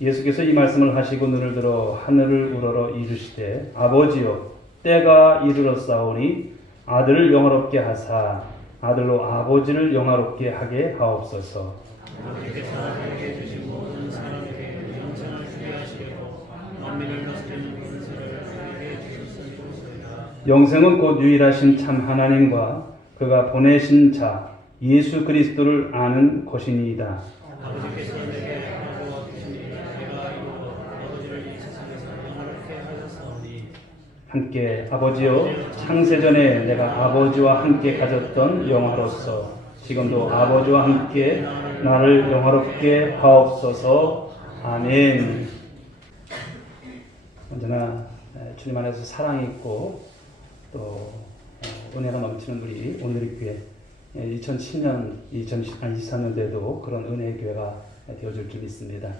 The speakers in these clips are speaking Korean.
예수께서 이 말씀을 하시고 눈을 들어 하늘을 우러러 이르시되 아버지여 때가 이르렀사오니 아들을 영화롭게 하사 아들로 아버지를 영화롭게 하게 하옵소서. 아버지께서 아들에게 주신 모든 사람에게 영생을 주게 하시고 만민을 다스리는 권세를 그에게 주셨으니 좋으소이다. 영생은 곧 유일하신 참 하나님과 그가 보내신 자 예수 그리스도를 아는 것이니이다. 아버지께서 내게 하라고 하시니 내가 이루어 아버지를 이 세상에서 영화롭게 하셨사오니 함께 아버지여 창세전에 내가 아버지와 함께 가졌던 영화로서 지금도 아버지와 함께 나를 영화롭게 하옵소서. 아멘. 언제나 주님 안에서 사랑이 있고 또 은혜가 넘치는 우리 오늘의 교회 2010년, 2023년도에도 그런 은혜의 교회가 되어줄 줄 믿습니다.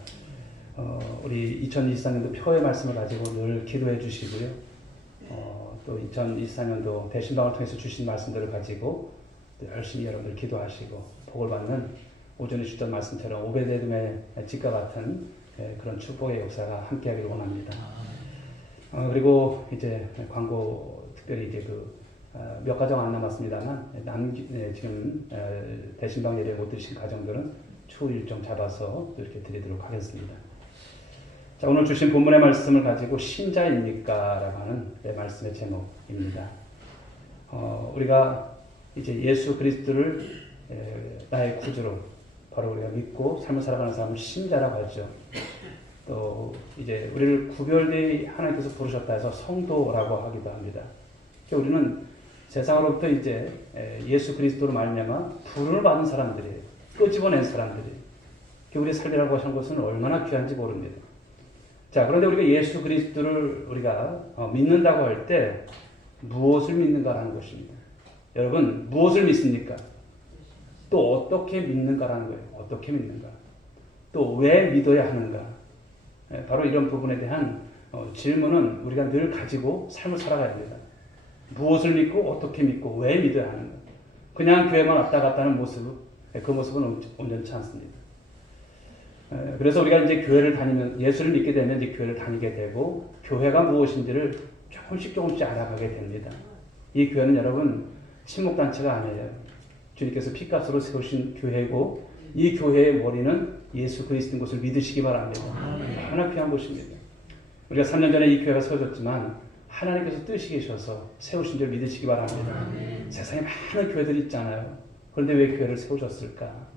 우리 2024년도 표의 말씀을 가지고 늘 기도해 주시고요. 또 2024년도 대신방을 통해서 주신 말씀들을 가지고 열심히 여러분들 기도하시고 복을 받는 오전에 주던 말씀처럼 오베데돔의 집과 같은 그런 축복의 역사가 함께하기를 원합니다. 그리고 이제 광고 특별히 이제 몇 가정 안 남았습니다만 지금 대신방 예배 못 드신 가정들은 추후 일정 잡아서 이렇게 드리도록 하겠습니다. 자, 오늘 주신 본문의 말씀을 가지고 신자입니까? 라고 하는 말씀의 제목입니다. 우리가 이제 예수 그리스도를 나의 구주로 바로 우리가 믿고 삶을 살아가는 사람을 신자라고 하죠. 또 이제 우리를 구별되이 하나님께서 부르셨다 해서 성도라고 하기도 합니다. 우리는 세상으로부터 이제 예수 그리스도로 말미암아 부름을 받은 사람들이에요. 끄집어낸 사람들이에요. 우리의 삶이라고 하는 것은 얼마나 귀한지 모릅니다. 자, 그런데 우리가 예수 그리스도를 우리가 믿는다고 할 때 무엇을 믿는가라는 것입니다. 여러분, 무엇을 믿습니까? 또 어떻게 믿는가라는 거예요. 어떻게 믿는가? 또 왜 믿어야 하는가? 바로 이런 부분에 대한 질문은 우리가 늘 가지고 삶을 살아가야 합니다. 무엇을 믿고 어떻게 믿고 왜 믿어야 하는가? 그냥 교회만 왔다 갔다 하는 모습, 그 모습은 온전치 않습니다. 그래서 우리가 이제 교회를 다니면 예수를 믿게 되면 이제 교회를 다니게 되고 교회가 무엇인지를 조금씩 알아가게 됩니다. 이 교회는 여러분 친목단체가 아니에요. 주님께서 피값으로 세우신 교회고 이 교회의 머리는 예수 그리스도인 것을 믿으시기 바랍니다. 얼마나 귀한 곳입니다. 우리가 3년 전에 이 교회가 세워졌지만 하나님께서 뜻이 계셔서 세우신 줄 믿으시기 바랍니다. 세상에 많은 교회들이 있잖아요. 그런데 왜 교회를 세우셨을까?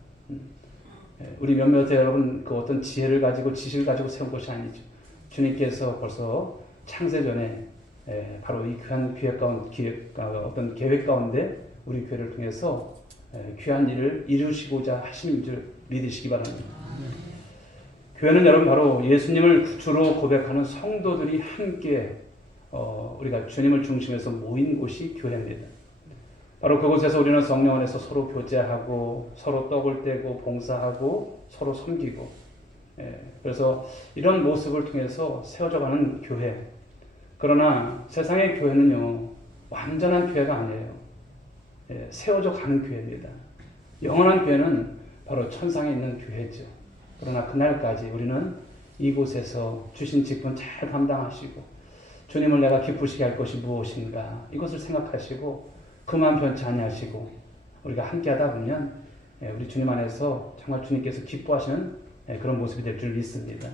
우리 몇몇 여러분 그 어떤 지혜를 가지고 지식을 가지고 세운 것이 아니죠. 주님께서 벌써 창세전에 바로 이 귀한 어떤 계획 가운데 우리 교회를 통해서 귀한 일을 이루시고자 하시는 줄 믿으시기 바랍니다. 교회는 여러분 바로 예수님을 구주로 고백하는 성도들이 함께 우리가 주님을 중심에서 모인 곳이 교회입니다. 바로 그곳에서 우리는 성령 안에서 서로 교제하고 서로 떡을 떼고 봉사하고 서로 섬기고 그래서 이런 모습을 통해서 세워져가는 교회. 그러나 세상의 교회는요 완전한 교회가 아니에요. 세워져 가는 교회입니다. 영원한 교회는 바로 천상에 있는 교회죠. 그러나 그날까지 우리는 이곳에서 주신 직분 잘 감당하시고 주님을 내가 기쁘시게 할 것이 무엇인가 이것을 생각하시고 그만 변치 아니하시고 우리가 함께하다 보면 우리 주님 안에서 정말 주님께서 기뻐하시는 그런 모습이 될 줄 믿습니다.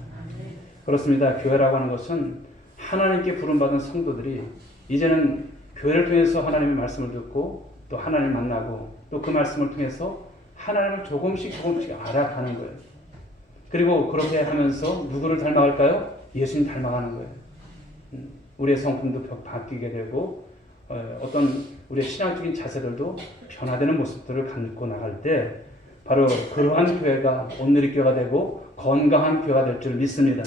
그렇습니다. 교회라고 하는 것은 하나님께 부름받은 성도들이 이제는 교회를 통해서 하나님의 말씀을 듣고 또 하나님을 만나고 또 그 말씀을 통해서 하나님을 조금씩 알아가는 거예요. 그리고 그렇게 하면서 누구를 닮아갈까요? 예수님 닮아가는 거예요. 우리의 성품도 바뀌게 되고 어떤 우리의 신앙적인 자세들도 변화되는 모습들을 갖고 나갈 때 바로 그러한 교회가 오늘의 교회가 되고 건강한 교회가 될 줄 믿습니다.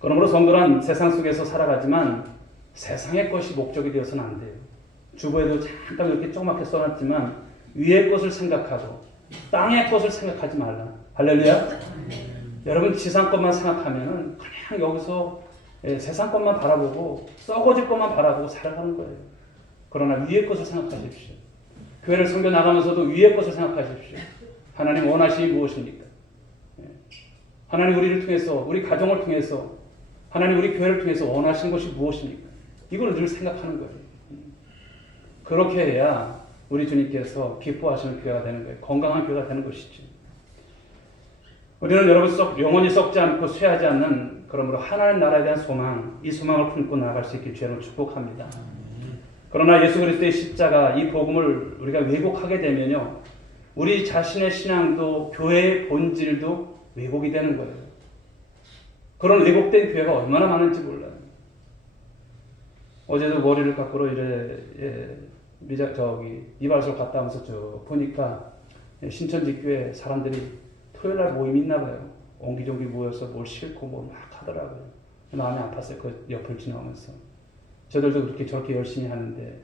그러므로 성도란 세상 속에서 살아가지만 세상의 것이 목적이 되어서는 안 돼요. 주보에도 잠깐 이렇게 조그맣게 써놨지만 위의 것을 생각하고 땅의 것을 생각하지 말라. 할렐루야. 여러분 지상 것만 생각하면 그냥 여기서 세상 것만 바라보고 썩어질 것만 바라보고 살아가는 거예요. 그러나 위의 것을 생각하십시오. 교회를 섬겨 나가면서도 위의 것을 생각하십시오. 하나님 원하심이 무엇입니까? 하나님 우리를 통해서, 우리 가정을 통해서, 하나님 우리 교회를 통해서 원하시는 것이 무엇입니까? 이걸 늘 생각하는 거예요. 그렇게 해야 우리 주님께서 기뻐하시는 교회가 되는 거예요. 건강한 교회가 되는 것이죠. 우리는 여러분 영원히 썩지 않고 쇠하지 않는, 그러므로 하나님 나라에 대한 소망, 이 소망을 품고 나아갈 수 있길 주님을 축복합니다. 그러나 예수 그리스도의 십자가, 이 복음을 우리가 왜곡하게 되면요, 우리 자신의 신앙도 교회의 본질도 왜곡이 되는 거예요. 그런 왜곡된 교회가 얼마나 많은지 몰라요. 어제도 머리를 깎으러 이발소를 갔다 오면서 쭉 보니까 신천지 교회 사람들이 토요일날 모임이 있나 봐요. 옹기종기 모여서 뭘 싣고 뭐 막 하더라고요. 마음이 아팠어요. 그 옆을 지나가면서. 저들도 그렇게 저렇게 열심히 하는데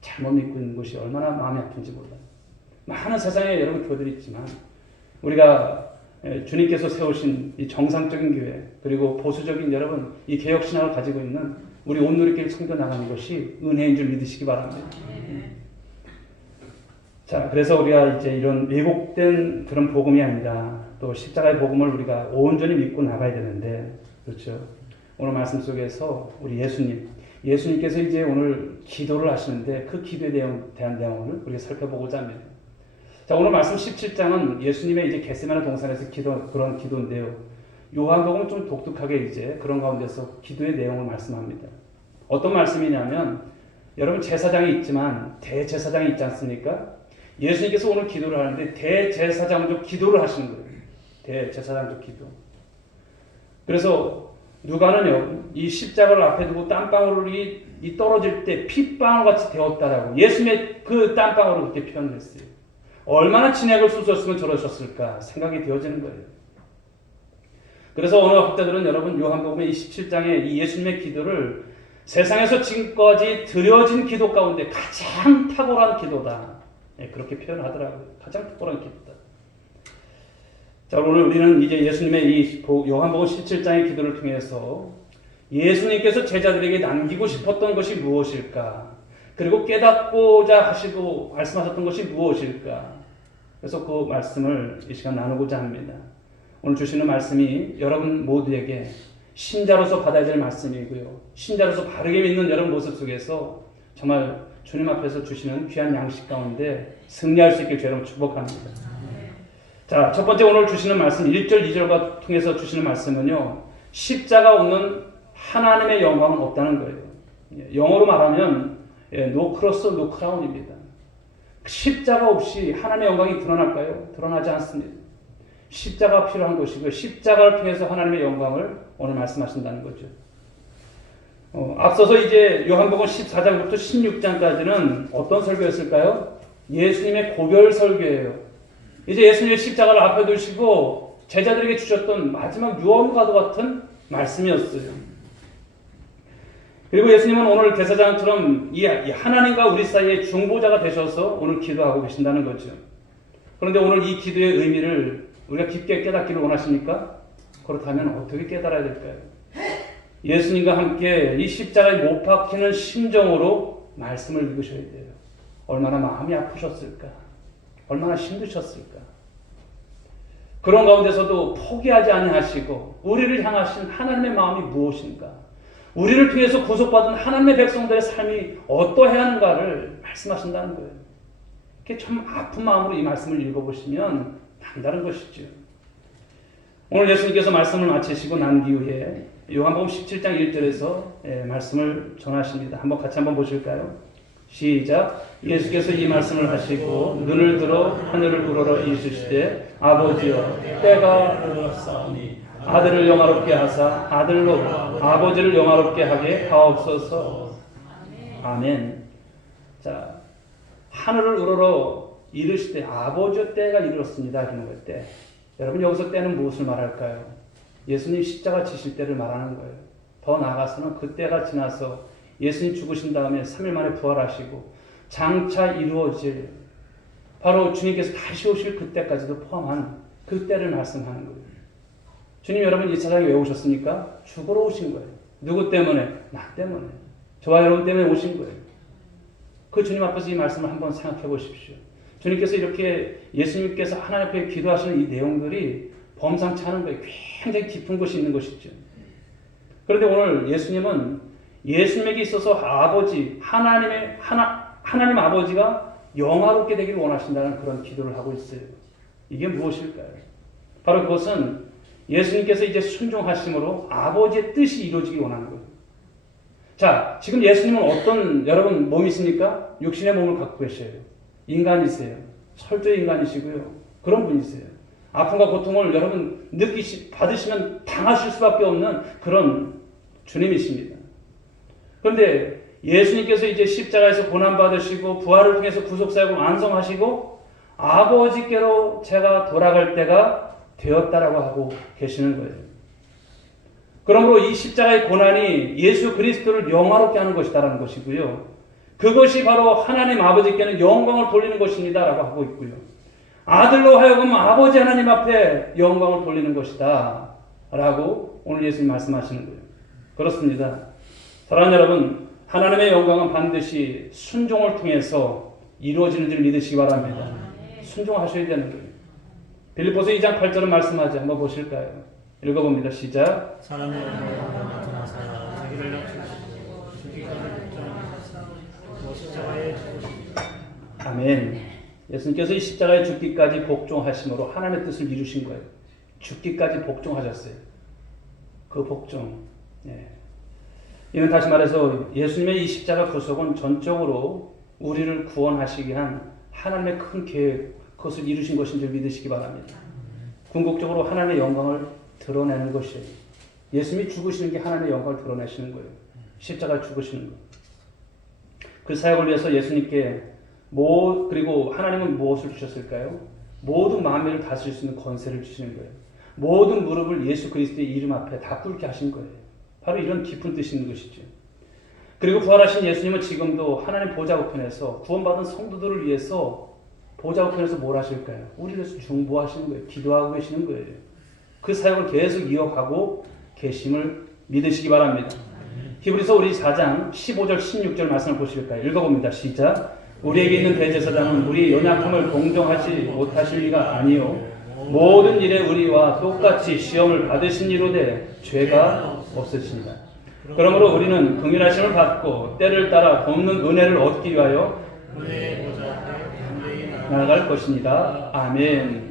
잘못 믿고 있는 것이 얼마나 마음이 아픈지 몰라요. 많은 세상에 여러분 교회들이 있지만 우리가 주님께서 세우신 이 정상적인 교회, 그리고 보수적인 여러분 이 개혁신앙을 가지고 있는 우리 온누리교회를 섬겨 나가는 것이 은혜인 줄 믿으시기 바랍니다. 자, 그래서 우리가 이제 이런 왜곡된 그런 복음이 아니라 또 십자가의 복음을 우리가 온전히 믿고 나가야 되는데, 그렇죠? 오늘 말씀 속에서 우리 예수님께서 이제 오늘 기도를 하시는데 그 기도에 대한 내용을 우리가 살펴보고자 합니다. 자, 오늘 말씀 17장은 예수님의 이제 겟세마네 동산에서 그런 기도인데요. 요한복음은 좀 독특하게 이제 그런 가운데서 기도의 내용을 말씀합니다. 어떤 말씀이냐면, 여러분 제사장이 있지만 대제사장이 있지 않습니까? 예수님께서 오늘 기도를 하는데 대제사장적 기도를 하시는 거예요. 대제사장적 기도. 그래서 누가는요, 이 십자가를 앞에 두고 땀방울이 떨어질 때 핏방울 같이 되었다라고 예수님의 그 땀방울을 그렇게 표현을 했어요. 얼마나 진액을 쏟으셨으면 저러셨을까 생각이 되어지는 거예요. 그래서 어느 학자들은 여러분 요한복음의 27장의 이 예수님의 기도를 세상에서 지금까지 드려진 기도 가운데 가장 탁월한 기도다, 그렇게 표현하더라고요. 가장 탁월한 기도다. 자, 오늘 우리는 이제 예수님의 이 요한복음 17장의 기도를 통해서 예수님께서 제자들에게 남기고 싶었던 것이 무엇일까, 그리고 깨닫고자 하시고 말씀하셨던 것이 무엇일까, 그래서 그 말씀을 이 시간 나누고자 합니다. 오늘 주시는 말씀이 여러분 모두에게 신자로서 받아야 될 말씀이고요, 신자로서 바르게 믿는 여러분 모습 속에서 정말 주님 앞에서 주시는 귀한 양식 가운데 승리할 수 있길 여러분 축복합니다. 자, 첫 번째 오늘 주시는 말씀 1절 2절과 통해서 주시는 말씀은요, 십자가 없는 하나님의 영광은 없다는 거예요. 영어로 말하면 no cross, no crown입니다. 십자가 없이 하나님의 영광이 드러날까요? 드러나지 않습니다. 십자가가 필요한 것이고 십자가를 통해서 하나님의 영광을 오늘 말씀하신다는 거죠. 앞서서 이제 요한복음 14장부터 16장까지는 어떤 설교였을까요? 예수님의 고별 설교예요. 이제 예수님의 십자가를 앞에 두시고 제자들에게 주셨던 마지막 유언과도 같은 말씀이었어요. 그리고 예수님은 오늘 대사장처럼 이 하나님과 우리 사이의 중보자가 되셔서 오늘 기도하고 계신다는 거죠. 그런데 오늘 이 기도의 의미를 우리가 깊게 깨닫기를 원하십니까? 그렇다면 어떻게 깨달아야 될까요? 예수님과 함께 이 십자가에 못 박히는 심정으로 말씀을 읽으셔야 돼요. 얼마나 마음이 아프셨을까? 얼마나 힘드셨을까? 그런 가운데서도 포기하지 아니하시고 우리를 향하신 하나님의 마음이 무엇인가? 우리를 통해서 구속받은 하나님의 백성들의 삶이 어떠해야 하는가를 말씀하신다는 거예요. 이렇게 참 아픈 마음으로 이 말씀을 읽어보시면 남다른 것이죠. 오늘 예수님께서 말씀을 마치시고 난 이후에 요한복음 17장 1절에서 말씀을 전하십니다. 같이 한번 보실까요? 시작. 예수께서 이 말씀을 하시고 눈을 들어 하늘을 우러러 이르시되 아버지여 때가 이르렀사오니 아들을 영화롭게 하사 아들로 아버지를 영화롭게 하게 하옵소서. 아멘. 자, 하늘을 우러러 이르시되 아버지의 때가 이르렀습니다. 그런 때. 여러분 여기서 때는 무엇을 말할까요? 예수님 십자가 지실 때를 말하는 거예요. 더 나아가서는 그 때가 지나서 예수님 죽으신 다음에 3일 만에 부활하시고 장차 이루어질 바로 주님께서 다시 오실 그때까지도 포함한 그 때를 말씀하는 거예요. 주님 여러분 이 세상에 왜 오셨습니까? 죽으러 오신 거예요. 누구 때문에? 나 때문에. 저와 여러분 때문에 오신 거예요. 그 주님 앞에서 이 말씀을 한번 생각해 보십시오. 주님께서 이렇게 예수님께서 하나님 앞에 기도하시는 이 내용들이 범상치 않은 거예요. 굉장히 깊은 것이 있는 것이죠. 그런데 오늘 예수님은 예수님에게 있어서 아버지, 하나님 아버지가 영화롭게 되기를 원하신다는 그런 기도를 하고 있어요. 이게 무엇일까요? 바로 그것은 예수님께서 이제 순종하심으로 아버지의 뜻이 이루어지기 원하는 거예요. 자, 지금 예수님은 어떤 여러분 몸이 있습니까? 육신의 몸을 갖고 계셔요. 인간이세요. 철저히 인간이시고요. 그런 분이세요. 아픔과 고통을 여러분 받으시면 당하실 수밖에 없는 그런 주님이십니다. 그런데 예수님께서 이제 십자가에서 고난받으시고 부활을 통해서 구속사역을 완성하시고 아버지께로 제가 돌아갈 때가 되었다라고 하고 계시는 거예요. 그러므로 이 십자가의 고난이 예수 그리스도를 영화롭게 하는 것이다라는 것이고요. 그것이 바로 하나님 아버지께는 영광을 돌리는 것입니다라고 하고 있고요. 아들로 하여금 아버지 하나님 앞에 영광을 돌리는 것이다 라고 오늘 예수님 말씀하시는 거예요. 그렇습니다. 사랑하는 여러분, 하나님의 영광은 반드시 순종을 통해서 이루어지는 줄 믿으시기 바랍니다. 순종하셔야 되는 거예요. 빌립보서 2장 8절은 말씀하지 한번 보실까요? 읽어봅니다. 시작. 사람의 영광을 나타나사 자기를 낮추시고 죽기까지 복종하사 십자가에 죽으십니다. 아멘. 예수님께서 이 십자가에 죽기까지 복종하심으로 하나님의 뜻을 이루신 거예요. 죽기까지 복종하셨어요. 그 복종. 예. 이는 다시 말해서 예수님의 이 십자가 구속은 전적으로 우리를 구원하시기 위한 하나님의 큰 계획, 그것을 이루신 것인 줄 믿으시기 바랍니다. 궁극적으로 하나님의 영광을 드러내는 것이에요. 예수님이 죽으시는 게 하나님의 영광을 드러내시는 거예요. 십자가 죽으시는 거. 그 사역을 위해서 예수님께 그리고 하나님은 무엇을 주셨을까요? 모든 만민을 다스릴 수 있는 권세를 주시는 거예요. 모든 무릎을 예수 그리스도의 이름 앞에 다 꿇게 하신 거예요. 바로 이런 깊은 뜻이 있는 것이죠. 그리고 부활하신 예수님은 지금도 하나님 보좌 우편에서 구원받은 성도들을 위해서 보좌 우편에서 뭘 하실까요? 우리를 위해서 중보하시는 거예요. 기도하고 계시는 거예요. 그 사역을 계속 이어가고 계심을 믿으시기 바랍니다. 히브리서 우리 4장 15절 16절 말씀을 보실까요? 읽어봅니다. 시작. 우리에게 있는 대제사장은 우리의 연약함을 동정하지 못하실 리가 아니요 모든 일에 우리와 똑같이 시험을 받으신 이로되 죄가 없으십니다. 그러므로 우리는 긍휼하심을 받고 때를 따라 돕는 은혜를 얻기 위하여 은혜의 보좌 앞에 담대히 나아갈 것입니다. 아멘.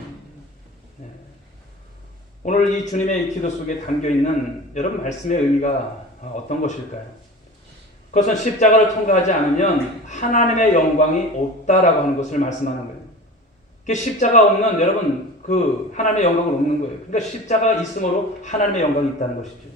네. 오늘 이 주님의 기도 속에 담겨있는 여러분 말씀의 의미가 어떤 것일까요? 그것은 십자가를 통과하지 않으면 하나님의 영광이 없다라고 하는 것을 말씀하는 거예요. 십자가 없는 여러분 그 하나님의 영광을 없는 거예요. 그러니까 십자가가 있음으로 하나님의 영광이 있다는 것이죠.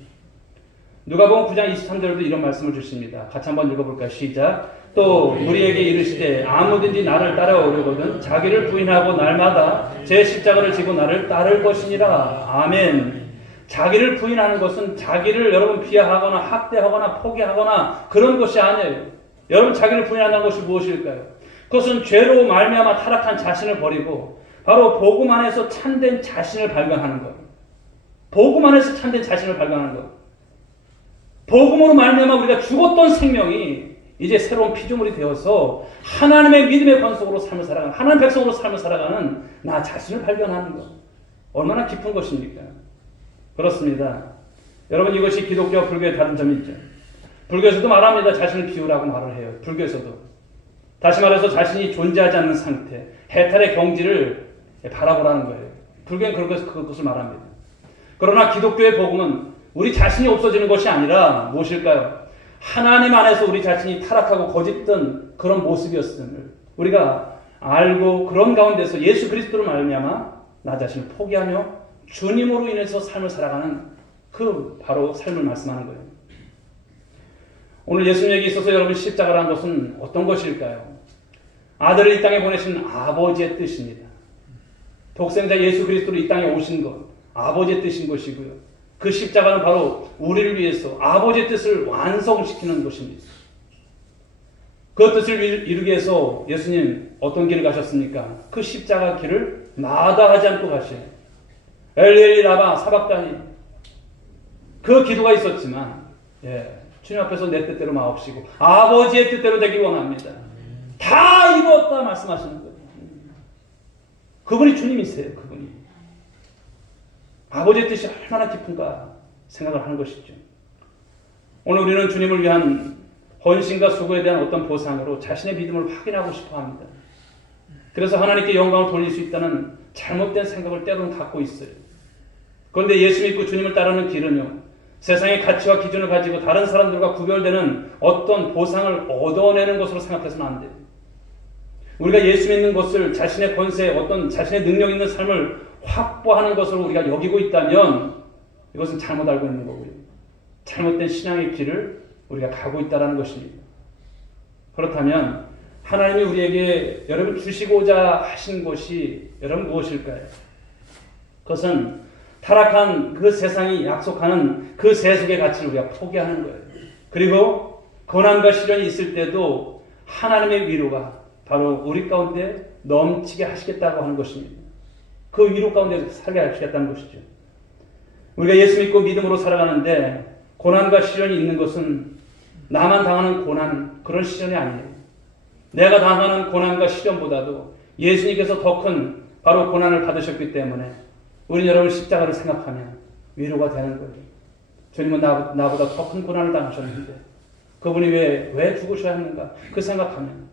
누가복음 9장 23절에도 이런 말씀을 주십니다. 같이 한번 읽어볼까요? 시작. 또 우리에게 이르시되 아무든지 나를 따라오려거든 자기를 부인하고 날마다 제 십자가를 지고 나를 따를 것이니라. 아멘. 자기를 부인하는 것은 자기를 여러분 비하하거나 학대하거나 포기하거나 그런 것이 아니에요. 여러분 자기를 부인한다는 것이 무엇일까요? 그것은 죄로 말미암아 타락한 자신을 버리고 바로 복음 안에서 참된 자신을 발견하는 것. 복음 안에서 참된 자신을 발견하는 것. 복음으로 말미암아 우리가 죽었던 생명이 이제 새로운 피조물이 되어서 하나님의 믿음의 권속으로 삶을 살아가는 하나님 백성으로 삶을 살아가는 나 자신을 발견하는 것. 얼마나 깊은 것입니까? 그렇습니다. 여러분 이것이 기독교와 불교의 다른 점이 있죠. 불교에서도 말합니다. 자신을 비우라고 말을 해요. 불교에서도. 다시 말해서 자신이 존재하지 않는 상태, 해탈의 경지를 바라보라는 거예요. 불교는 그것을 말합니다. 그러나 기독교의 복음은 우리 자신이 없어지는 것이 아니라 무엇일까요? 하나님 안에서 우리 자신이 타락하고 거짓된 그런 모습이었음을 우리가 알고 그런 가운데서 예수 그리스도로 말미암아 나 자신을 포기하며 주님으로 인해서 삶을 살아가는 그 바로 삶을 말씀하는 거예요. 오늘 예수님에게 있어서 여러분 십자가라는 것은 어떤 것일까요? 아들을 이 땅에 보내신 아버지의 뜻입니다. 독생자 예수 그리스도로 이 땅에 오신 것, 아버지의 뜻인 것이고요. 그 십자가는 바로 우리를 위해서 아버지의 뜻을 완성시키는 것입니다. 그 뜻을 이루기 위해서 예수님 어떤 길을 가셨습니까? 그 십자가 길을 마다하지 않고 가셔요. 엘리 라바 사박다니 그 기도가 있었지만 주님 앞에서 내 뜻대로 마옵시고 아버지의 뜻대로 되기 원합니다. 다 이루었다 말씀하시는 거예요. 그분이 주님이세요. 그분이. 아버지의 뜻이 얼마나 깊은가 생각을 하는 것이죠. 오늘 우리는 주님을 위한 헌신과 수고에 대한 어떤 보상으로 자신의 믿음을 확인하고 싶어 합니다. 그래서 하나님께 영광을 돌릴 수 있다는 잘못된 생각을 때로는 갖고 있어요. 그런데 예수 믿고 주님을 따르는 길은요, 세상의 가치와 기준을 가지고 다른 사람들과 구별되는 어떤 보상을 얻어내는 것으로 생각해서는 안 돼요. 우리가 예수 믿는 것을 자신의 권세, 어떤 자신의 능력 있는 삶을 확보하는 것으로 우리가 여기고 있다면 이것은 잘못 알고 있는 거고요. 잘못된 신앙의 길을 우리가 가고 있다는 것입니다. 그렇다면 하나님이 우리에게 여러분 주시고자 하신 것이 여러분 무엇일까요? 그것은 타락한 그 세상이 약속하는 그 세속의 가치를 우리가 포기하는 거예요. 그리고 고난과 시련이 있을 때도 하나님의 위로가 바로 우리 가운데 넘치게 하시겠다고 하는 것입니다. 그 위로 가운데 살게 하시겠다는 것이죠. 우리가 예수 믿고 믿음으로 살아가는데 고난과 시련이 있는 것은 나만 당하는 고난, 그런 시련이 아니에요. 내가 당하는 고난과 시련보다도 예수님께서 더 큰 바로 고난을 받으셨기 때문에 우리 여러분 십자가를 생각하면 위로가 되는 거예요. 주님은 나보다 더 큰 고난을 당하셨는데 그분이 왜 죽으셔야 하는가? 그 생각하면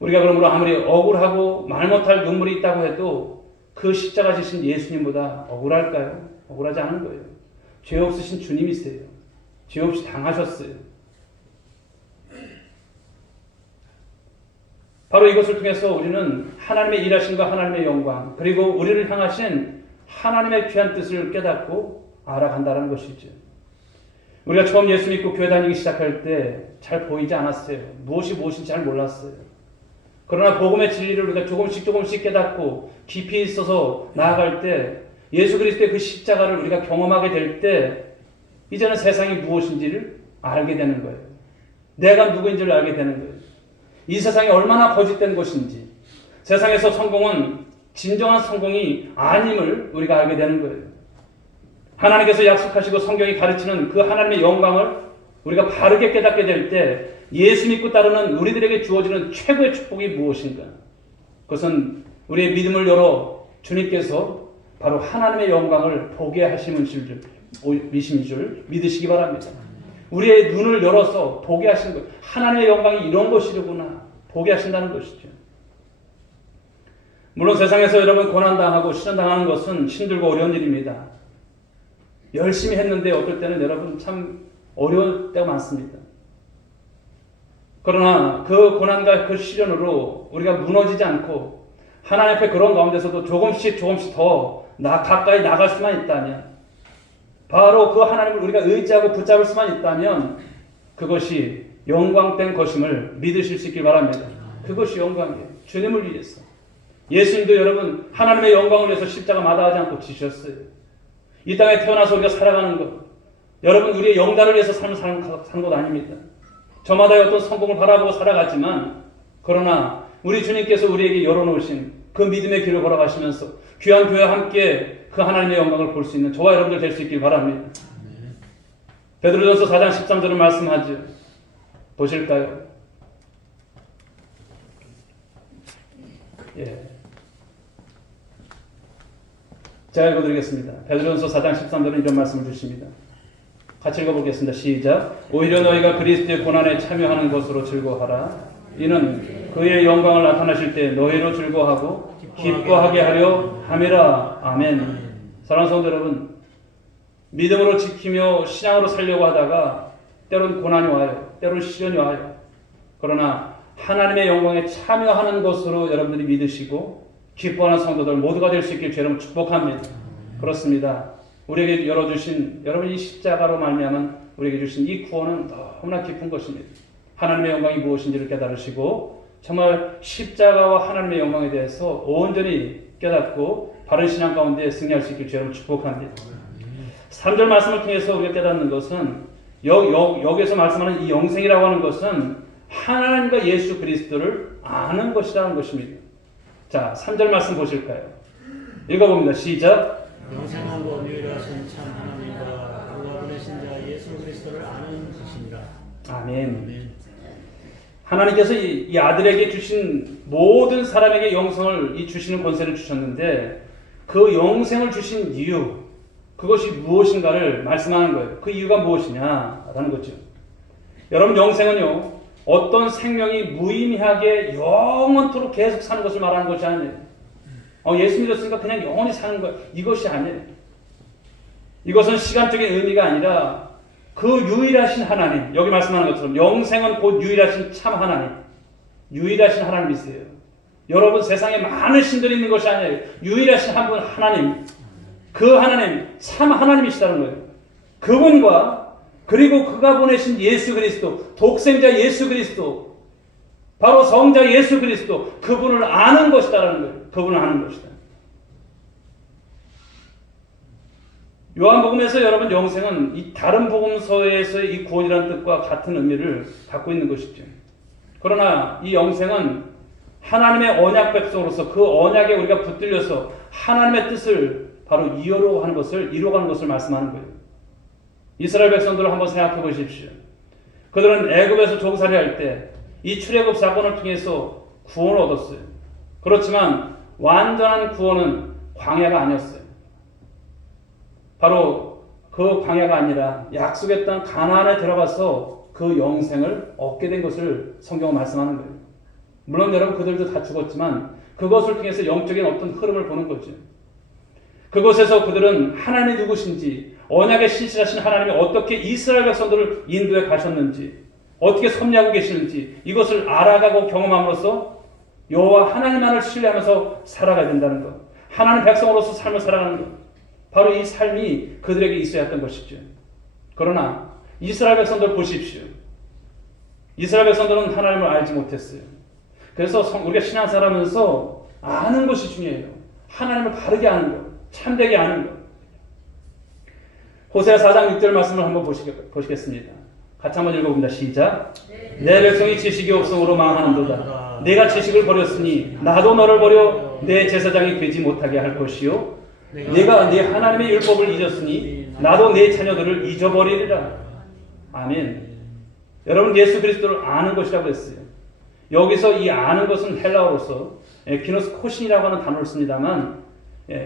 우리가 그러므로 아무리 억울하고 말 못할 눈물이 있다고 해도 그 십자가 지신 예수님보다 억울할까요? 억울하지 않은 거예요. 죄 없으신 주님이세요. 죄 없이 당하셨어요. 바로 이것을 통해서 우리는 하나님의 일하심과 하나님의 영광, 그리고 우리를 향하신 하나님의 귀한 뜻을 깨닫고 알아간다는 것이죠. 우리가 처음 예수 믿고 교회 다니기 시작할 때 잘 보이지 않았어요. 무엇인지 잘 몰랐어요. 그러나 복음의 진리를 우리가 조금씩 깨닫고 깊이 있어서 나아갈 때 예수 그리스도의 그 십자가를 우리가 경험하게 될 때 이제는 세상이 무엇인지를 알게 되는 거예요. 내가 누구인지를 알게 되는 거예요. 이 세상이 얼마나 거짓된 것인지, 세상에서 성공은 진정한 성공이 아님을 우리가 알게 되는 거예요. 하나님께서 약속하시고 성경이 가르치는 그 하나님의 영광을 우리가 바르게 깨닫게 될 때 예수 믿고 따르는 우리들에게 주어지는 최고의 축복이 무엇인가? 그것은 우리의 믿음을 열어 주님께서 바로 하나님의 영광을 보게 하시는 줄 믿으시기 바랍니다. 우리의 눈을 열어서 보게 하시는 것, 하나님의 영광이 이런 것이로구나 보게 하신다는 것이죠. 물론 세상에서 여러분 고난당하고 시련당하는 것은 힘들고 어려운 일입니다. 열심히 했는데 어떨 때는 여러분 참 어려울 때가 많습니다. 그러나 그 고난과 그 시련으로 우리가 무너지지 않고 하나님 앞에 그런 가운데서도 조금씩 더 가까이 나갈 수만 있다면, 바로 그 하나님을 우리가 의지하고 붙잡을 수만 있다면 그것이 영광된 것임을 믿으실 수 있길 바랍니다. 그것이 영광이에요. 주님을 위해서. 예수님도 여러분 하나님의 영광을 위해서 십자가 마다하지 않고 지셨어요. 이 땅에 태어나서 우리가 살아가는 것, 여러분 우리의 영달을 위해서 삶을 사는 것 아닙니다. 저마다의 어떤 성공을 바라보고 살아가지만, 그러나 우리 주님께서 우리에게 열어놓으신 그 믿음의 길을 걸어가시면서 귀한 교회와 함께 그 하나님의 영광을 볼 수 있는 저와 여러분들 될 수 있길 바랍니다. 베드로전서 4장 13절은 말씀하죠. 보실까요? 예. 제가 읽어드리겠습니다. 베드로전서 4장 13절은 이런 말씀을 주십니다. 같이 읽어보겠습니다. 시작. 오히려 너희가 그리스도의 고난에 참여하는 것으로 즐거워하라. 이는 그의 영광을 나타나실 때 너희로 즐거워하고 기뻐하게 하려 함이라. 아멘. 사랑하는 성도 여러분, 믿음으로 지키며 신앙으로 살려고 하다가 때론 고난이 와요. 때론 시련이 와요. 그러나 하나님의 영광에 참여하는 것으로 여러분들이 믿으시고 기뻐하는 성도들 모두가 될 수 있길 여러분 축복합니다. 그렇습니다. 우리에게 열어주신 여러분 이 십자가로 말미암은 우리에게 주신 이 구원은 너무나 깊은 것입니다. 하나님의 영광이 무엇인지를 깨달으시고 정말 십자가와 하나님의 영광에 대해서 온전히 깨닫고 바른 신앙 가운데 승리할 수 있길 여러분 축복합니다. 3절 말씀을 통해서 우리가 깨닫는 것은 여기에서 말씀하는 이 영생이라고 하는 것은 하나님과 예수 그리스도를 아는 것이라는 것입니다. 자, 3절 말씀 보실까요? 읽어봅니다. 시작. 영생하고 유일하신 참 하나님과 그가 보내신 자 예수 그리스도를 아는 것입니다. 아멘. 하나님께서 이 아들에게 주신 모든 사람에게 영생을 주시는 권세를 주셨는데 그 영생을 주신 이유, 그것이 무엇인가를 말씀하는 거예요. 그 이유가 무엇이냐라는 거죠. 여러분, 영생은요, 어떤 생명이 무의미하게 영원토록 계속 사는 것을 말하는 것이 아니에요. 예수 믿었으니까 그냥 영원히 사는 것, 이것이 아니에요. 이것은 시간적인 의미가 아니라 그 유일하신 하나님, 여기 말씀하는 것처럼 영생은 곧 유일하신 참 하나님, 유일하신 하나님이세요. 여러분, 세상에 많은 신들이 있는 것이 아니에요. 유일하신 한 분 하나님, 그 하나님, 참 하나님이시다는 거예요. 그분과 그리고 그가 보내신 예수 그리스도, 독생자 예수 그리스도, 바로 성자 예수 그리스도, 그분을 아는 것이다라는 거예요. 그분을 아는 것이다. 요한복음에서 여러분, 영생은 이 다른 복음서에서의 이 구원이라는 뜻과 같은 의미를 갖고 있는 것이죠. 그러나 이 영생은 하나님의 언약 백성으로서 그 언약에 우리가 붙들려서 하나님의 뜻을 바로 이루어가는 것을 말씀하는 거예요. 이스라엘 백성들을 한번 생각해 보십시오. 그들은 애굽에서 종살이 할 때 이 출애굽 사건을 통해서 구원을 얻었어요. 그렇지만 완전한 구원은 광야가 아니었어요. 바로 그 광야가 아니라 약속의 땅 가나안에 들어가서 그 영생을 얻게 된 것을 성경은 말씀하는 거예요. 물론 여러분, 그들도 다 죽었지만 그것을 통해서 영적인 어떤 흐름을 보는 거죠. 그곳에서 그들은 하나님이 누구신지, 언약의 신실하신 하나님이 어떻게 이스라엘 백성들을 인도해 가셨는지, 어떻게 섭리하고 계시는지 이것을 알아가고 경험함으로써 여호와 하나님만을 신뢰하면서 살아가야 된다는 것, 하나님 백성으로서 삶을 살아가는 것, 바로 이 삶이 그들에게 있어야 했던 것이죠. 그러나 이스라엘 백성들 보십시오. 이스라엘 백성들은 하나님을 알지 못했어요. 그래서 우리가 신앙생활하면서 아는 것이 중요해요. 하나님을 바르게 아는 것, 참되게 아는 것. 호세아 4장 6절 말씀을 한번 보시겠습니다. 같이 한번 읽어봅니다. 시작. 내 백성이 지식이 없음으로 망하는도다. 내가 지식을 버렸으니 나도 너를 버려 내 제사장이 되지 못하게 할 것이요, 내가 네 하나님의 율법을 잊었으니 나도 내 자녀들을 잊어버리리라. 아멘. 여러분, 예수 그리스도를 아는 것이라고 했어요. 여기서 이 아는 것은 헬라어로서 키노스 코신이라고 하는 단어를 씁니다만,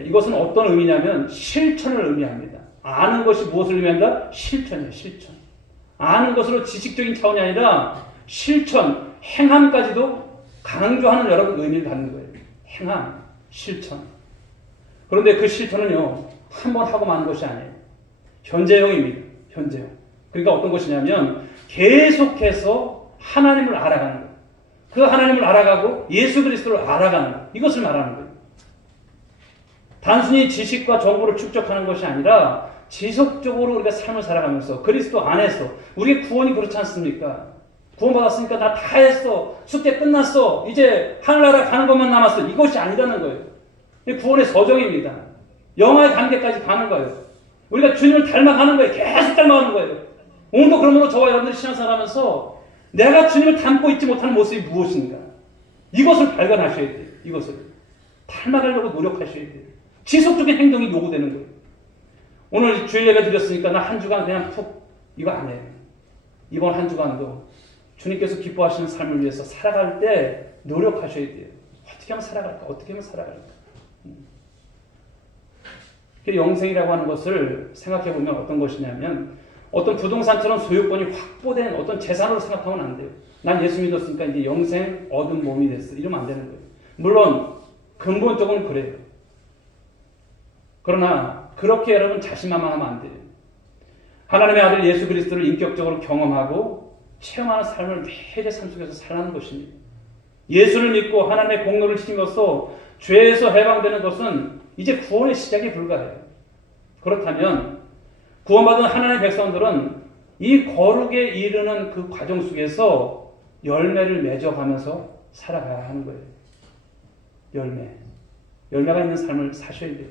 이것은 어떤 의미냐면 실천을 의미합니다. 아는 것이 무엇을 의미한다? 실천이에요. 실천. 아는 것으로 지식적인 차원이 아니라 실천, 행함까지도 강조하는 여러분 의미를 갖는 거예요. 행함, 실천. 그런데 그 실천은요, 한 번 하고 마는 것이 아니에요. 현재형입니다. 현재형. 그러니까 어떤 것이냐면 계속해서 하나님을 알아가는 거예요. 그 하나님을 알아가고 예수 그리스도를 알아가는 것, 이것을 말하는 거예요. 단순히 지식과 정보를 축적하는 것이 아니라 지속적으로 우리가 삶을 살아가면서 그리스도 안에서, 우리의 구원이 그렇지 않습니까? 구원받았으니까 나 다 했어, 숙제 끝났어, 이제 하늘나라 가는 것만 남았어, 이것이 아니라는 거예요. 구원의 서정입니다. 영화의 단계까지 가는 거예요. 우리가 주님을 닮아가는 거예요. 계속 닮아가는 거예요. 오늘도 그러므로 저와 여러분들이 신앙생활하면서 내가 주님을 닮고 있지 못하는 모습이 무엇인가, 이것을 발견하셔야 돼요. 이것을 닮아가려고 노력하셔야 돼요. 지속적인 행동이 요구되는 거예요. 오늘 주일 예배 드렸으니까 나 한 주간 그냥 푹, 이거 안 해요. 이번 한 주간도 주님께서 기뻐하시는 삶을 위해서 살아갈 때 노력하셔야 돼요. 어떻게 하면 살아갈까? 어떻게 하면 살아갈까? 영생이라고 하는 것을 생각해 보면 어떤 것이냐면, 어떤 부동산처럼 소유권이 확보된 어떤 재산으로 생각하면 안 돼요. 난 예수 믿었으니까 이제 영생 얻은 몸이 됐어, 이러면 안 되는 거예요. 물론 근본적으로는 그래요. 그러나 그렇게 여러분 자신만만하면 안 돼요. 하나님의 아들 예수 그리스도를 인격적으로 경험하고 체험하는 삶을 매일의 삶 속에서 살아가는 것입니다. 예수를 믿고 하나님의 공로를 힘입어서 죄에서 해방되는 것은 이제 구원의 시작에 불과해요. 그렇다면 구원받은 하나님의 백성들은 이 거룩에 이르는 그 과정 속에서 열매를 맺어가면서 살아가야 하는 거예요. 열매가 있는 삶을 사셔야 돼요.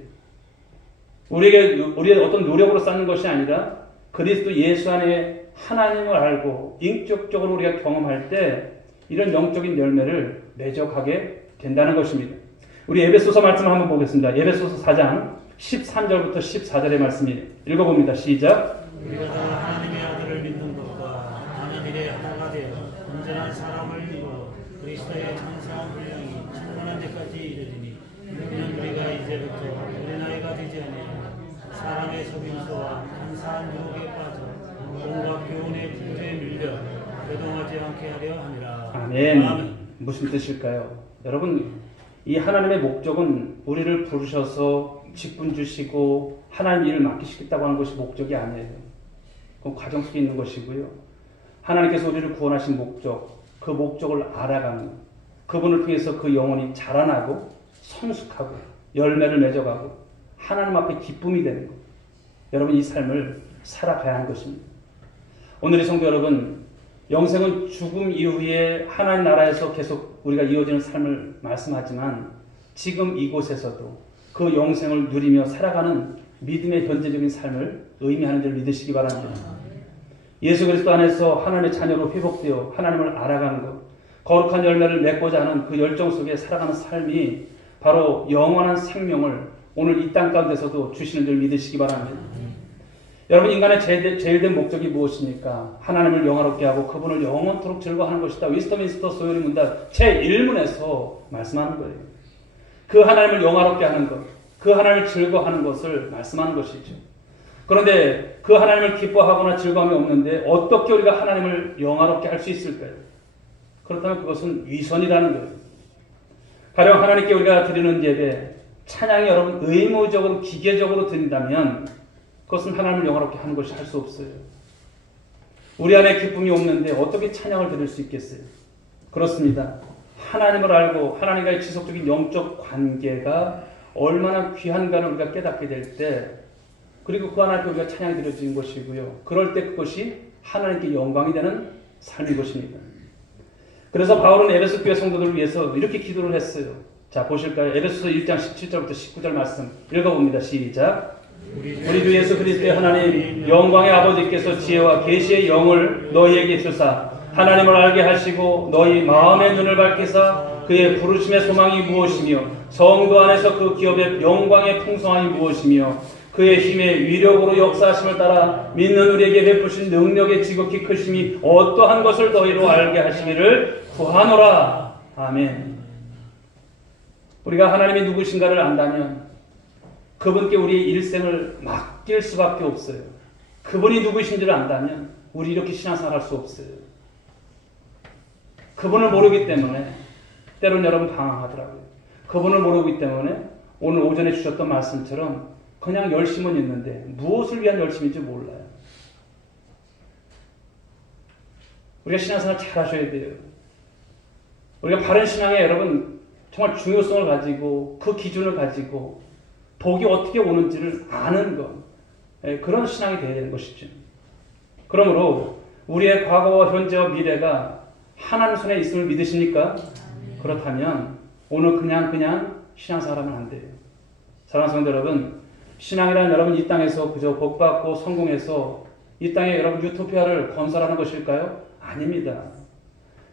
우리의 어떤 노력으로 쌓는 것이 아니라 그리스도 예수 안에 하나님을 알고 인격적으로 우리가 경험할 때 이런 영적인 열매를 맺어가게 된다는 것입니다. 우리 에베소서 말씀을 한번 보겠습니다. 에베소서 4장 13절부터 14절의 말씀이 읽어봅니다. 시작. 우리가 다 하나님의 아들을 믿는 것과 하는 일에 하나가 되어 온전한 사람을 이루어 그리스도의 천사한 분량이 충만한 데까지 이르리니 이는 우리가 이제부터 사람의 속임수와 간사한 유혹에 빠져 온갖 교훈의 풍조에 밀려 요동하지 않게 하려 함이라. 아멘. 무슨 뜻일까요? 여러분, 이 하나님의 목적은 우리를 부르셔서 직분 주시고 하나님 일을 맡기시겠다고 하는 것이 목적이 아니에요. 그건 과정 속에 있는 것이고요. 하나님께서 우리를 구원하신 목적, 그 목적을 알아가는, 그분을 통해서 그 영혼이 자라나고 성숙하고 열매를 맺어가고 하나님 앞에 기쁨이 되는 것. 여러분, 이 삶을 살아가야 하는 것입니다. 오늘의 성도 여러분, 영생은 죽음 이후에 하나님 나라에서 계속 우리가 이어지는 삶을 말씀하지만 지금 이곳에서도 그 영생을 누리며 살아가는 믿음의 현재적인 삶을 의미하는 줄 믿으시기 바랍니다. 예수 그리스도 안에서 하나님의 자녀로 회복되어 하나님을 알아가는 것, 거룩한 열매를 맺고자 하는 그 열정 속에 살아가는 삶이 바로 영원한 생명을 오늘 이 땅 가운데서도 주시는 줄 믿으시기 바랍니다. 여러분, 인간의 제일된 목적이 무엇입니까? 하나님을 영화롭게 하고 그분을 영원토록 즐거워하는 것이다. 위스터민스터 소요리 문답 제1문에서 말씀하는 거예요. 그 하나님을 영화롭게 하는 것, 그 하나님을 즐거워하는 것을 말씀하는 것이죠. 그런데 그 하나님을 기뻐하거나 즐거움이 없는데 어떻게 우리가 하나님을 영화롭게 할 수 있을까요? 그렇다면 그것은 위선이라는 거예요. 가령 하나님께 우리가 드리는 예배, 찬양이 여러분 의무적으로 기계적으로 드린다면 그것은 하나님을 영화롭게 하는 것이 할 수 없어요. 우리 안에 기쁨이 없는데 어떻게 찬양을 드릴 수 있겠어요? 그렇습니다. 하나님을 알고 하나님과의 지속적인 영적 관계가 얼마나 귀한가를 우리가 깨닫게 될 때, 그리고 그 하나님께 우리가 찬양이 드려지는 것이고요. 그럴 때 그것이 하나님께 영광이 되는 삶인 것입니다. 그래서 바울은 에베소 교회 성도들을 위해서 이렇게 기도를 했어요. 자, 보실까요? 에베소서 1장 17절부터 19절 말씀 읽어봅니다. 시작. 우리 주 예수 그리스도의 하나님 영광의 아버지께서 지혜와 계시의 영을 너희에게 주사 하나님을 알게 하시고 너희 마음의 눈을 밝히사 그의 부르심의 소망이 무엇이며 성도 안에서 그 기업의 영광의 풍성함이 무엇이며 그의 힘의 위력으로 역사하심을 따라 믿는 우리에게 베푸신 능력의 지극히 크심이 어떠한 것을 너희로 알게 하시기를 구하노라. 아멘. 우리가 하나님이 누구신가를 안다면 그분께 우리의 일생을 맡길 수밖에 없어요. 그분이 누구신지를 안다면 우리 이렇게 신앙생활 할 수 없어요. 그분을 모르기 때문에 때론 여러분 방황하더라고요. 그분을 모르기 때문에 오늘 오전에 주셨던 말씀처럼 그냥 열심은 있는데 무엇을 위한 열심인지 몰라요. 우리가 신앙생활 잘 하셔야 돼요. 우리가 바른 신앙에 여러분 정말 중요성을 가지고 그 기준을 가지고 복이 어떻게 오는지를 아는 것, 그런 신앙이 되어야 되는 것이죠. 그러므로 우리의 과거와 현재와 미래가 하나님 손에 있음을 믿으십니까? 그렇다면 오늘 그냥 신앙생활하면 안 돼요. 사랑하는 성도 여러분, 신앙이란 여러분 이 땅에서 그저 복받고 성공해서 이 땅에 여러분 유토피아를 건설하는 것일까요? 아닙니다.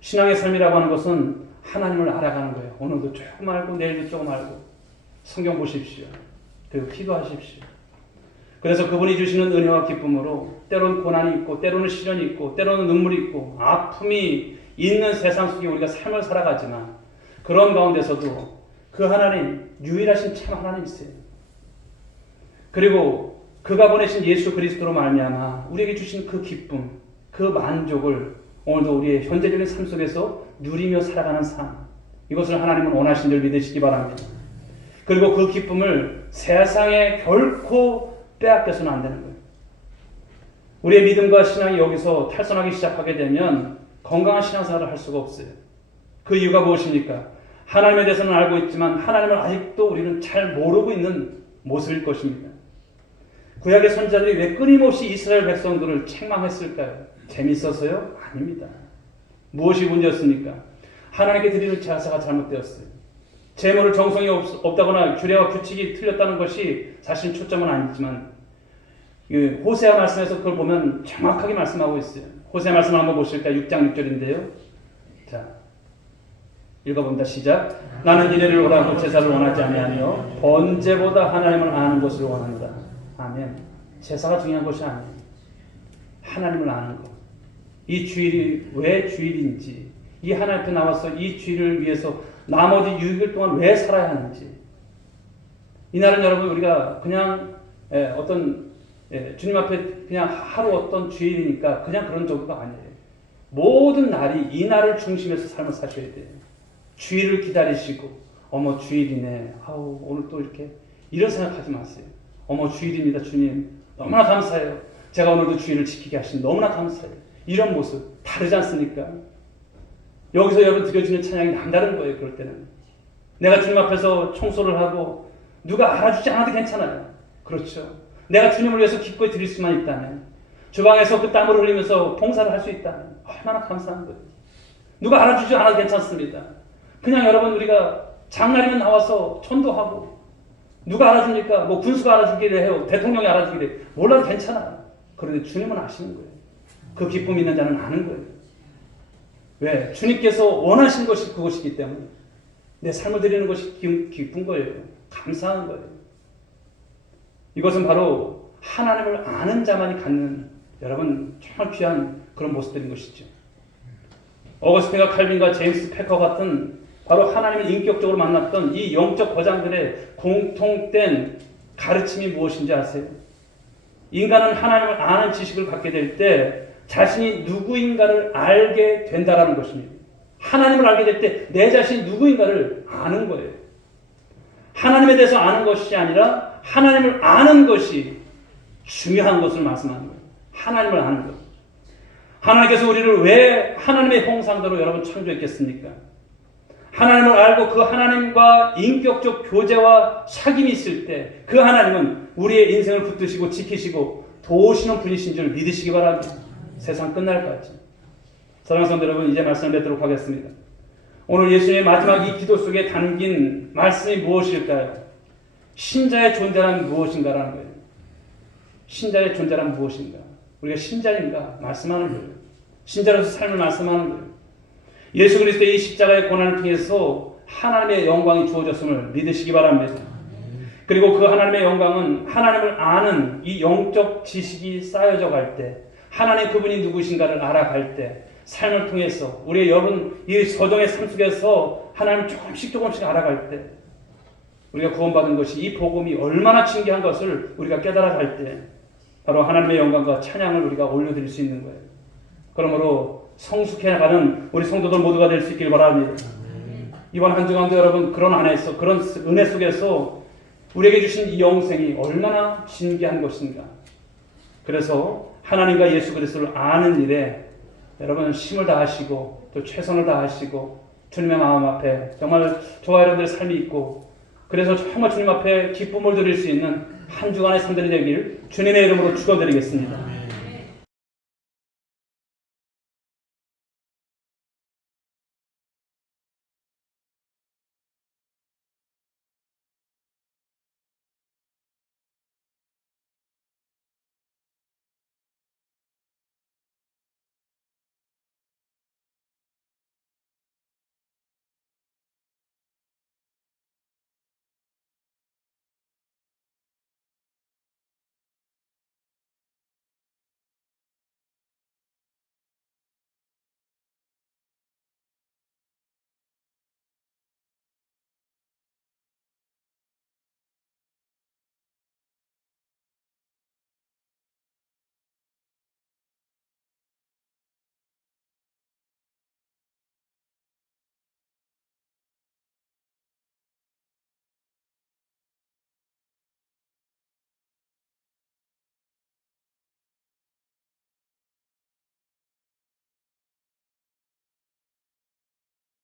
신앙의 삶이라고 하는 것은 하나님을 알아가는 거예요. 오늘도 조금 알고 내일도 조금 알고 성경 보십시오. 그리고 기도하십시오. 그래서 그분이 주시는 은혜와 기쁨으로 때로는 고난이 있고 때로는 시련이 있고 때로는 눈물이 있고 아픔이 있는 세상 속에 우리가 삶을 살아가지만 그런 가운데서도 그 하나님, 유일하신 참 하나님이세요. 그리고 그가 보내신 예수 그리스도로 말미암아 우리에게 주신 그 기쁨, 그 만족을 오늘도 우리의 현재적인 삶 속에서 누리며 살아가는 삶, 이것을 하나님은 원하신 줄 믿으시기 바랍니다. 그리고 그 기쁨을 세상에 결코 빼앗겨서는 안 되는 거예요. 우리의 믿음과 신앙이 여기서 탈선하기 시작하게 되면 건강한 신앙생활을 할 수가 없어요. 그 이유가 무엇입니까? 하나님에 대해서는 알고 있지만 하나님을 아직도 우리는 잘 모르고 있는 모습일 것입니다. 구약의 선지자들이 왜 끊임없이 이스라엘 백성들을 책망했을까요? 재밌어서요? 아닙니다. 무엇이 문제였습니까? 하나님께 드리는 제사가 잘못되었어요. 제물을 정성이 없다거나 규례와 규칙이 틀렸다는 것이 사실 초점은 아니지만 호세아 말씀에서 그걸 보면 정확하게 말씀하고 있어요. 호세아 말씀 한번 보실까요? 6장 6절인데요. 자, 읽어봅니다. 시작. 나는 이래를 원하고 제사를 원하지 아니하며 번제보다 하나님을 아는 것을 원한다. 아멘. 제사가 중요한 것이 아니에요. 하나님을 아는 것. 이 주일이 왜 주일인지, 이 하나님 앞에 나와서 이 주일을 위해서 나머지 6일 동안 왜 살아야 하는지. 이날은 여러분 우리가 그냥 주님 앞에 그냥 하루 어떤 주일이니까 그냥 그런 정도가 아니에요. 모든 날이 이 날을 중심해서 삶을 사셔야 돼요. 주일을 기다리시고 어머 주일이네. 아우 오늘 또 이렇게 이런 생각하지 마세요. 어머 주일입니다 주님. 너무나 감사해요. 제가 오늘도 주일을 지키게 하신 너무나 감사해요. 이런 모습 다르지 않습니까? 여기서 여러분 드려지는 찬양이 남다른 거예요. 그럴 때는 내가 주님 앞에서 청소를 하고 누가 알아주지 않아도 괜찮아요. 그렇죠. 내가 주님을 위해서 기꺼이 드릴 수만 있다면, 주방에서 그 땀을 흘리면서 봉사를 할 수 있다면 얼마나 감사한 거예요. 누가 알아주지 않아도 괜찮습니다. 그냥 여러분 우리가 장날이면 나와서 전도하고 누가 알아줍니까? 뭐 군수가 알아주기를 해요. 대통령이 알아주기를 해요. 몰라도 괜찮아요. 그런데 주님은 아시는 거예요. 그 기쁨이 있는 자는 아는 거예요. 왜? 주님께서 원하신 것이 그것이기 때문에 내 삶을 드리는 것이 기쁜 거예요. 감사한 거예요. 이것은 바로 하나님을 아는 자만이 갖는 여러분 정말 귀한 그런 모습들인 것이죠. 어거스틴과 칼빈과 제임스 패커 같은 바로 하나님을 인격적으로 만났던 이 영적 거장들의 공통된 가르침이 무엇인지 아세요? 인간은 하나님을 아는 지식을 갖게 될 때 자신이 누구인가를 알게 된다라는 것입니다. 하나님을 알게 될 때 내 자신이 누구인가를 아는 거예요. 하나님에 대해서 아는 것이 아니라 하나님을 아는 것이 중요한 것을 말씀하는 거예요. 하나님을 아는 것. 하나님께서 우리를 왜 하나님의 형상대로 여러분 창조했겠습니까? 하나님을 알고 그 하나님과 인격적 교제와 사귐이 있을 때 그 하나님은 우리의 인생을 붙드시고 지키시고 도우시는 분이신 줄 믿으시기 바랍니다. 세상 끝날까지. 사랑하는 성도 여러분, 이제 말씀을 맺도록 하겠습니다. 오늘 예수님의 마지막 이 기도 속에 담긴 말씀이 무엇일까요? 신자의 존재란 무엇인가라는 거예요. 신자의 존재란 무엇인가? 우리가 신자인가? 말씀하는 거예요. 신자로서 삶을 말씀하는 거예요. 예수 그리스도의 이 십자가의 고난을 통해서 하나님의 영광이 주어졌음을 믿으시기 바랍니다. 그리고 그 하나님의 영광은 하나님을 아는 이 영적 지식이 쌓여져 갈 때, 하나님 그분이 누구신가를 알아갈 때, 삶을 통해서 우리의 여러분 이 서정의 삶 속에서 하나님을 조금씩 알아갈 때, 우리가 구원받은 것이 이 복음이 얼마나 진귀한 것을 우리가 깨달아갈 때 바로 하나님의 영광과 찬양을 우리가 올려드릴 수 있는 거예요. 그러므로 성숙해 나가는 우리 성도들 모두가 될 수 있길 바랍니다. 이번 한 주간도 여러분 그런 안에서 그런 은혜 속에서 우리에게 주신 이 영생이 얼마나 진귀한 것인가. 그래서 하나님과 예수 그리스도를 아는 일에 여러분 힘을 다하시고 또 최선을 다하시고 주님의 마음 앞에 정말 저와 여러분들의 삶이 있고 그래서 정말 주님 앞에 기쁨을 드릴 수 있는 한 주간의 삶들이 되길 주님의 이름으로 축원드리겠습니다.